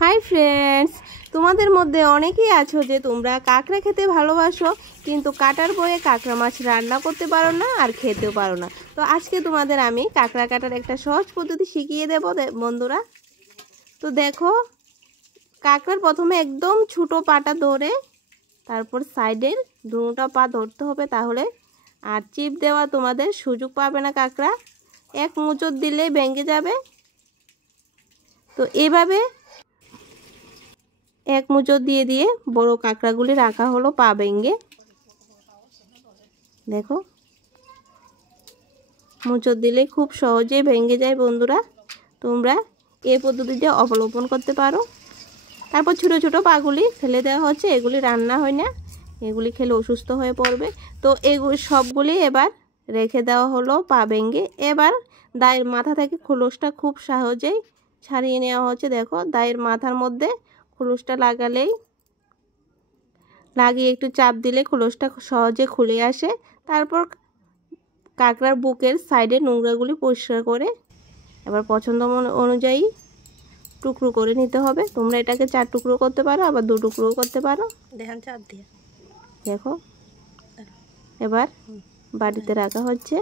Hi friends, তোমাদের মধ্যে অনেকেই আছো যে তোমরা কাঁকড়া খেতে ভালোবাসো, কিন্তু কাটার বয়ে কাঁকড়া মাছ রান্না করতে পারো না আর খেতেও পারো না। তো আজকে তোমাদের আমি কাঁকড়া কাটার একটা সহজ পদ্ধতি শিখিয়ে দেবো বন্ধুরা। তো দেখো, কাঁকড়ার প্রথমে একদম ছোটো পাটা ধরে তারপর সাইডের দুটা পা ধরতে হবে, তাহলে আর চিপ দেওয়া তোমাদের সুযোগ পাবে না। কাঁকড়া এক মুচড় দিলেই ভেঙে যাবে। তো এভাবে এক মুচড় দিয়ে দিয়ে বড় কাঁকড়াগুলি রাখা হলো পা ভেঙে। দেখো, মুচড় দিলে খুব সহজেই ভেঙে যায় বন্ধুরা। তোমরা এই পদ্ধতিটা অবলম্বন করতে পারো। তারপর ছোটো ছোটো পাগুলি ফেলে দেওয়া হচ্ছে, এগুলি রান্না হয় না, এগুলি খেলে অসুস্থ হয়ে পড়বে। তো এগুলি সবগুলি এবার রেখে দেওয়া হলো পা ভেঙে। এবার দায়ের মাথা থেকে খোলসটা খুব সহজেই ছাড়িয়ে নেওয়া হচ্ছে। দেখো, দায়ের মাথার মধ্যে খোলসটা লাগিয়ে একটু চাপ দিলে খোলসটা সহজে খুলে আসে। তারপর কাঁকড়ার বুকের সাইডে নোংরাগুলি পরিষ্কার করে এবার পছন্দ অনুযায়ী টুকরো করে নিতে হবে। তোমরা এটাকে 4 টুকরো করতে পারো, আবার 2 টুকরোও করতে পারো। দেখো, এবার বাড়িতে রাখা হচ্ছে।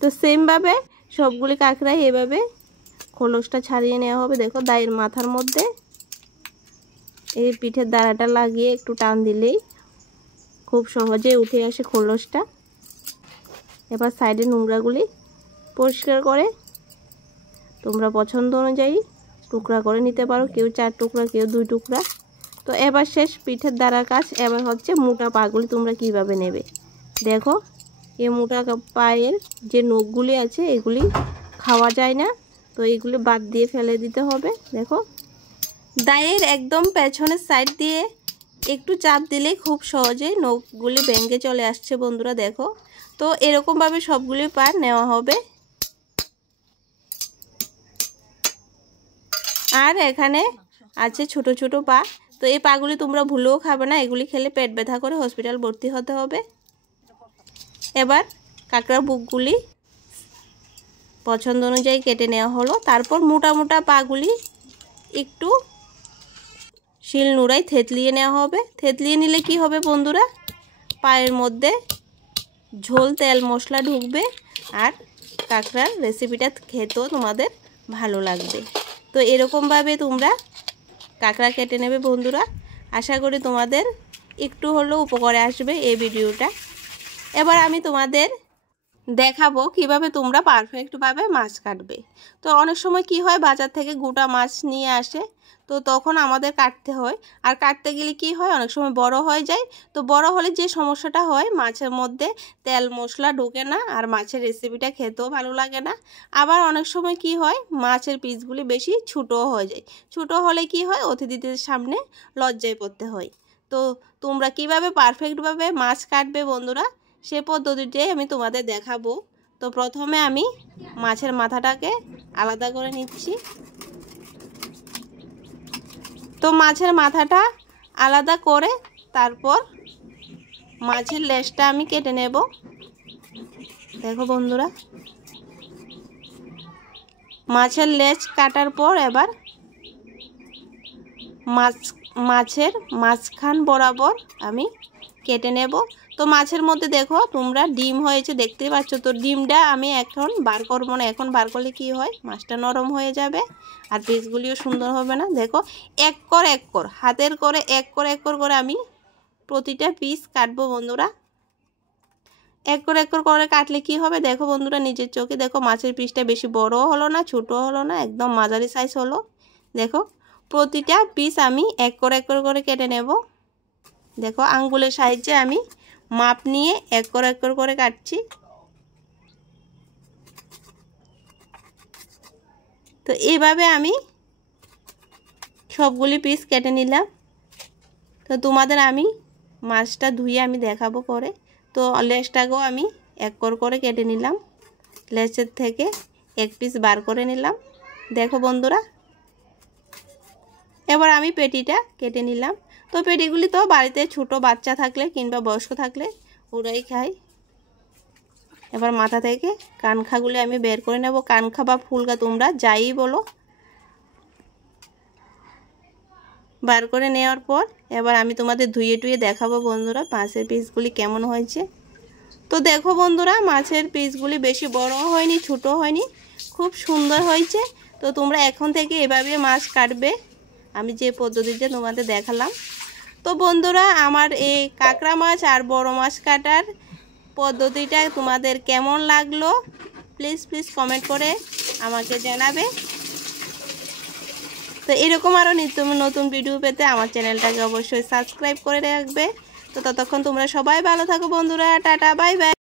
তো সেমভাবে সবগুলি কাঁকড়াই এভাবে খোলসটা ছাড়িয়ে নেওয়া হবে। দেখো, দায়ের মাথার মধ্যে এই পিঠের দাঁড়াটা লাগিয়ে একটু টান দিলেই খুব সহজে উঠে আসে খোলসটা। এবার সাইডে নোংরাগুলি পরিষ্কার করে তোমরা পছন্দ অনুযায়ী টুকরা করে নিতে পারো, কেউ 4 টুকরা, কেউ 2 টুকরা। তো এবার শেষ পিঠের দাঁড়ার কাজ। এবার হচ্ছে মোটা পাগুলি তোমরা কিভাবে নেবে। দেখো, এই মোটা পায়ের যে নখগুলি আছে এগুলি খাওয়া যায় না, তো এগুলি বাদ দিয়ে ফেলে দিতে হবে। দেখো, দায়ের একদম পেছনের সাইড দিয়ে একটু চাপ দিলেই খুব সহজেই নখগুলি ভেঙে চলে আসছে বন্ধুরা। দেখো, তো এরকমভাবে সবগুলি পা নেওয়া হবে। আর এখানে আছে ছোট ছোট পা, তো এই পাগুলি তোমরা ভুলেও খাবে না, এগুলি খেলে পেট ব্যথা করে হসপিটাল ভর্তি হতে হবে। এবার কাঁকড়ার বুকগুলি পছন্দ অনুযায়ী কেটে নেওয়া হলো। তারপর মোটা মোটা পাগুলি একটু শিল নোড়ায় থেতলিয়ে নেওয়া হবে। থেতলিয়ে নিলে কি হবে বন্ধুরা, পায়ের মধ্যে ঝোল তেল মশলা ঢুকবে আর কাঁকড়ার রেসিপিটা খেতেও তোমাদের ভালো লাগবে। তো এরকমভাবে তোমরা কাঁকড়া কেটে নেবে বন্ধুরা। আশা করি তোমাদের একটু হলেও উপকারে আসবে এই ভিডিওটা। এবার আমি তোমাদের দেখাবো কিভাবে তোমরা পারফেক্টভাবে মাছ কাটবে। তো অনেক সময় কি হয়, বাজার থেকে গোটা মাছ নিয়ে আসে, তো তখন আমাদের কাটতে হয়। আর কাটতে গেলে কি হয়, অনেক সময় বড় হয়ে যায়। তো বড় হলে যে সমস্যাটা হয়, মাছের মধ্যে তেল মশলা ঢোকে না আর মাছের রেসিপিটা খেতেও ভালো লাগে না। আবার অনেক সময় কি হয়, মাছের পিসগুলি বেশি ছোটো হয়ে যায়। ছোটো হলে কি হয়, অতিথিদের সামনে লজ্জায় পড়তে হয়। তো তোমরা কিভাবে পারফেক্টভাবে মাছ কাটবে বন্ধুরা, সে পদ্ধতিটাই আমি তোমাদের দেখাবো। তো প্রথমে আমি মাছের মাথাটাকে আলাদা করে নিচ্ছি। তো মাছের মাথাটা আলাদা করে তারপর মাছের লেজটা আমি কেটে নেব। দেখো বন্ধুরা, মাছের লেজ কাটার পর এবার মাছের মাঝখান বরাবর আমি কেটে নেব। তো মাছের মধ্যে দেখো তোমরা ডিম হয়েছে, দেখতেই পাচ্ছ। তো ডিমটা আমি এখন বার করবো না, এখন বার করলে কি হয়, মাছটা নরম হয়ে যাবে আর পিসগুলিও সুন্দর হবে না। দেখো, এক কর হাতের করে এক করে আমি প্রতিটা পিস কাটবো বন্ধুরা। এক কর করে কাটলে কি হবে, দেখো বন্ধুরা নিজের চোখে দেখো, মাছের পিসটা বেশি বড়ও হলো না, ছোটও হলো না, একদম মাঝারি সাইজ হলো। দেখো, প্রতিটা পিস আমি এক করে কেটে নেব। দেখো, আঙ্গুলের সাহায্যে আমি মাপ নিয়ে এক কর করে কাটছি। তো এইভাবে আমি সবগুলি পিস কেটে নিলাম। তো তোমাদের আমি মাছটা ধুয়ে আমি দেখাবো পরে। তো লেজটাকেও আমি এক করে কেটে নিলাম, লেজের থেকে এক পিস বার করে নিলাম। দেখো বন্ধুরা, এবার আমি পেটিটা কেটে নিলাম। তো পেটিগুলি তো বাড়িতে ছোট বাচ্চা থাকলে কিংবা বয়স্ক থাকলে ওরাই খায়। এবার মাথা থেকে কানখাগুলি আমি বের করে নেব, কানখা বা ফুলকা তোমরা যাই বলো। বার করে নেওয়ার পর এবার আমি তোমাদের ধুয়ে টুয়ে দেখাবো বন্ধুরা মাছের পিসগুলি কেমন হয়েছে। তো দেখো বন্ধুরা মাছের পিসগুলি বেশি বড় হয়নি, ছোটো হয়নি, খুব সুন্দর হয়েছে। তো তোমরা এখন থেকে এভাবে মাছ কাটবে, আমি যে পদ্ধতিতে তোমাদের দেখালাম। তো বন্ধুরা আমার এই কাঁকড়া মাছ আর বড় মাছ কাটার পদ্ধতিটা তোমাদের কেমন লাগলো প্লিজ কমেন্ট করে আমাকে জানাবে। তো এরকম আরও নিত্য নতুন ভিডিও পেতে আমার চ্যানেলটাকে অবশ্যই সাবস্ক্রাইব করে রাখবে। তো ততক্ষণ তোমরা সবাই ভালো থাকো বন্ধুরা, টাটা বাই বাই।